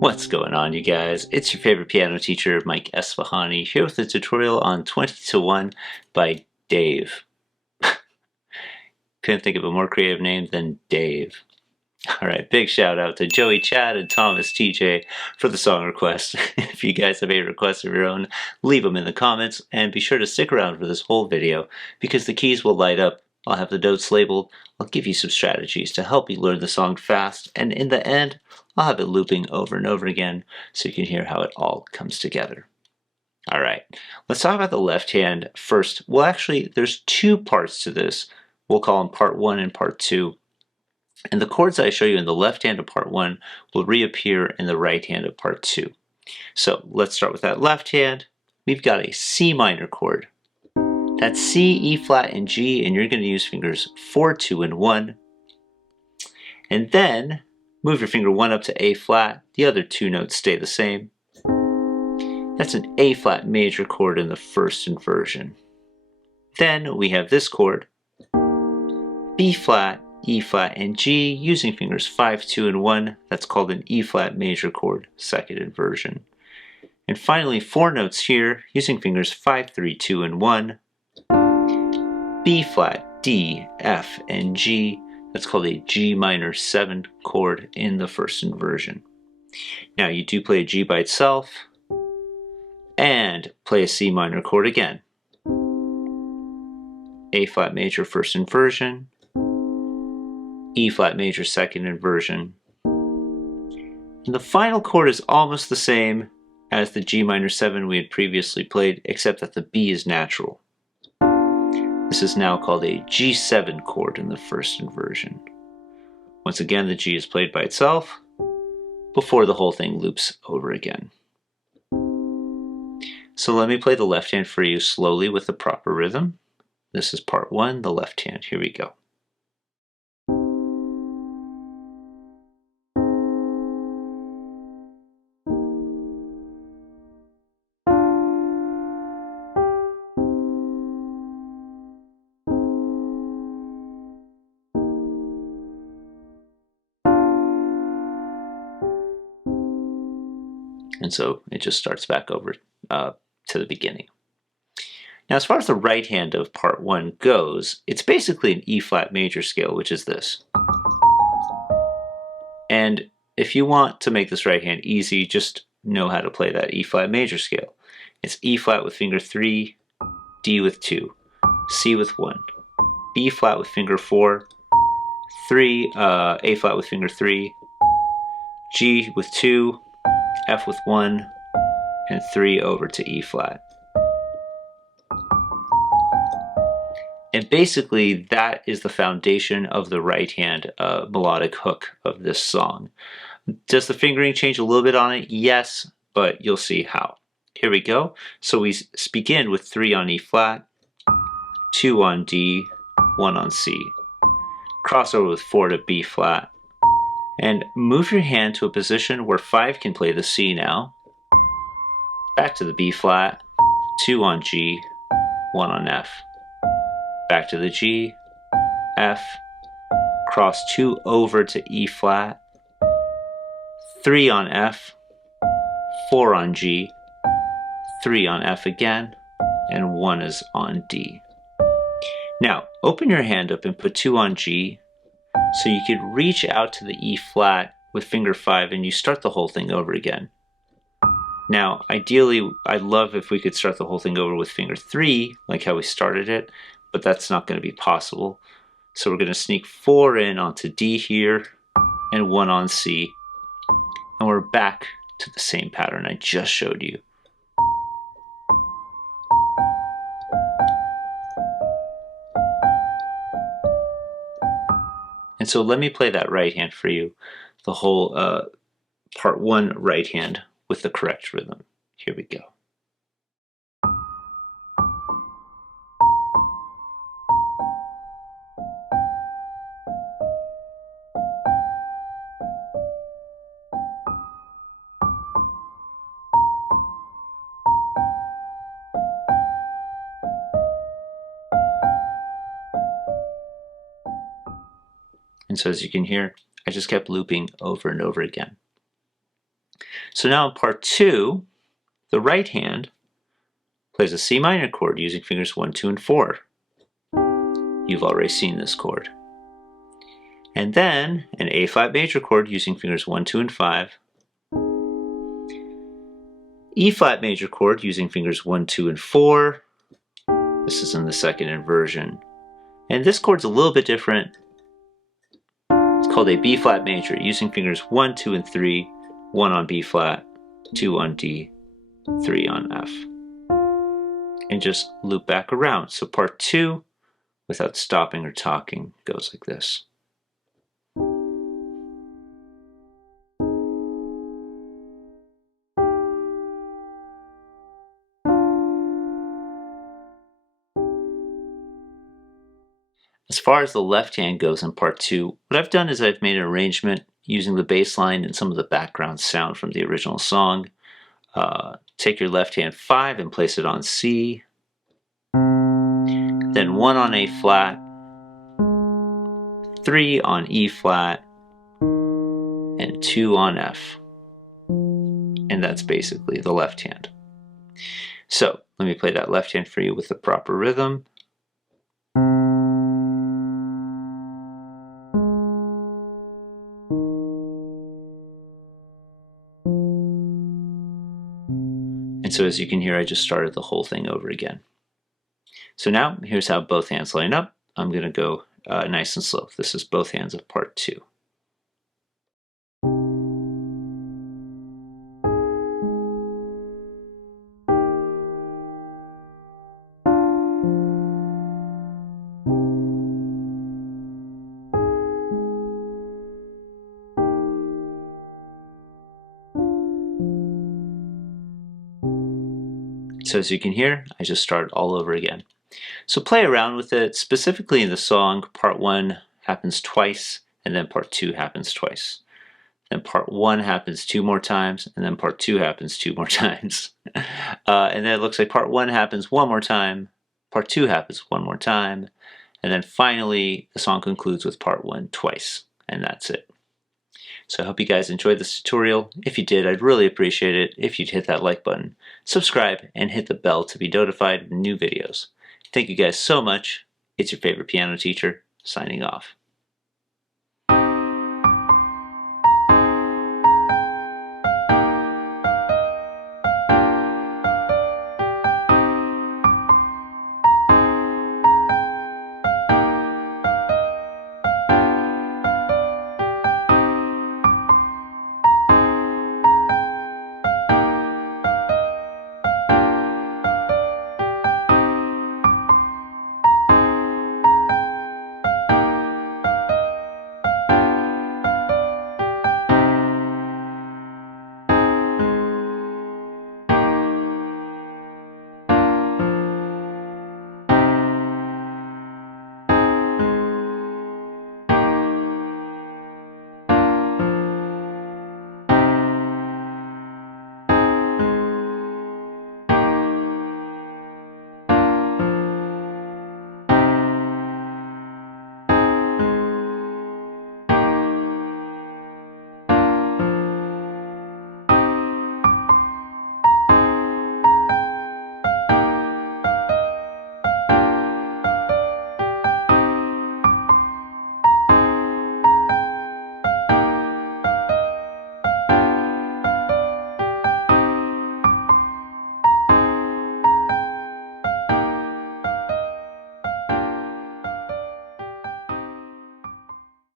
What's going on, you guys? It's your favorite piano teacher, Mike Esfahani, here with a tutorial on 20 to 1 by Dave. Couldn't think of a more creative name than Dave. Alright, big shout out to Joey, Chad, and Thomas TJ for the song request. If you guys have any requests of your own, leave them in the comments, and be sure to stick around for this whole video, because the keys will light up. I'll have the notes labeled, I'll give you some strategies to help you learn the song fast, and in the end, I'll have it looping over and over again so you can hear how it all comes together. Alright, let's talk about the left hand first. Well, actually, there's two parts to this. We'll call them part 1 and part 2. And the chords I show you in the left hand of part 1 will reappear in the right hand of part 2. So let's start with that left hand. We've got a C minor chord. That's C, E flat, and G, and you're going to use fingers 4, 2, and 1. And then move your finger 1 up to A flat. The other two notes stay the same. That's an A flat major chord in the first inversion. Then we have this chord, B flat, E flat, and G, using fingers 5, 2, and 1. That's called an E flat major chord, second inversion. And finally, 4 notes here, using fingers 5, 3, 2, and 1. B flat, D, F, and G. That's called a G minor 7 chord in the first inversion. Now you do play a G by itself, and play a C minor chord again. A flat major first inversion, E flat major second inversion. And the final chord is almost the same as the G minor 7 we had previously played, except that the B is natural. This is now called a G7 chord in the first inversion. Once again, the G is played by itself before the whole thing loops over again. So let me play the left hand for you slowly with the proper rhythm. This is part 1, the left hand. Here we go. And so it just starts back over to the beginning. Now, as far as the right hand of part 1 goes, it's basically an E flat major scale, which is this. And if you want to make this right hand easy, just know how to play that E flat major scale. It's E flat with finger 3, D with 2, C with 1, B flat with finger 4, A flat with finger 3, G with 2, F with 1, and 3 over to E flat. And basically that is the foundation of the right hand melodic hook of this song. Does the fingering change a little bit on it? Yes, but you'll see how. Here we go. So we begin with 3 on E flat, 2 on D, 1 on C. Cross over with 4 to B flat. And move your hand to a position where 5 can play the C now. Back to the B flat, 2 on G, 1 on F. Back to the G, F, cross 2 over to E flat, 3 on F, 4 on G, 3 on F again, and 1 is on D. Now, open your hand up and put 2 on G, so you could reach out to the E flat with finger 5 and you start the whole thing over again. Now, ideally, I'd love if we could start the whole thing over with finger 3, like how we started it, but that's not going to be possible. So we're going to sneak 4 in onto D here, and 1 on C, and we're back to the same pattern I just showed you. And so let me play that right hand for you, the whole part 1 right hand with the correct rhythm. Here we go. And so as you can hear, I just kept looping over and over again. So now in part 2, the right hand plays a C minor chord using fingers 1, 2, and 4. You've already seen this chord. And then an A flat major chord using fingers 1, 2, and 5. E flat major chord using fingers 1, 2, and 4. This is in the second inversion. And this chord's a little bit different. It's called a B flat major using fingers 1, 2, and 3. 1 on B flat, 2 on D, 3 on F. And just loop back around. So part 2, without stopping or talking, goes like this. As far as the left hand goes in part 2, what I've done is I've made an arrangement using the bass line and some of the background sound from the original song. Take your left hand 5 and place it on C, then 1 on A flat, 3 on E flat, and 2 on F. And that's basically the left hand. So let me play that left hand for you with the proper rhythm. And so as you can hear, I just started the whole thing over again. So now here's how both hands line up. I'm going to go nice and slow. This is both hands of part 2. So as you can hear, I just started all over again. So play around with it. Specifically in the song, part 1 happens twice, and then part 2 happens twice. Then part 1 happens 2 more times, and then part 2 happens 2 more times. And then it looks like part 1 happens 1 more time, part 2 happens 1 more time, and then finally the song concludes with part 1 twice, and that's it. So I hope you guys enjoyed this tutorial. If you did, I'd really appreciate it if you'd hit that like button, subscribe, and hit the bell to be notified of new videos. Thank you guys so much. It's your favorite piano teacher, signing off.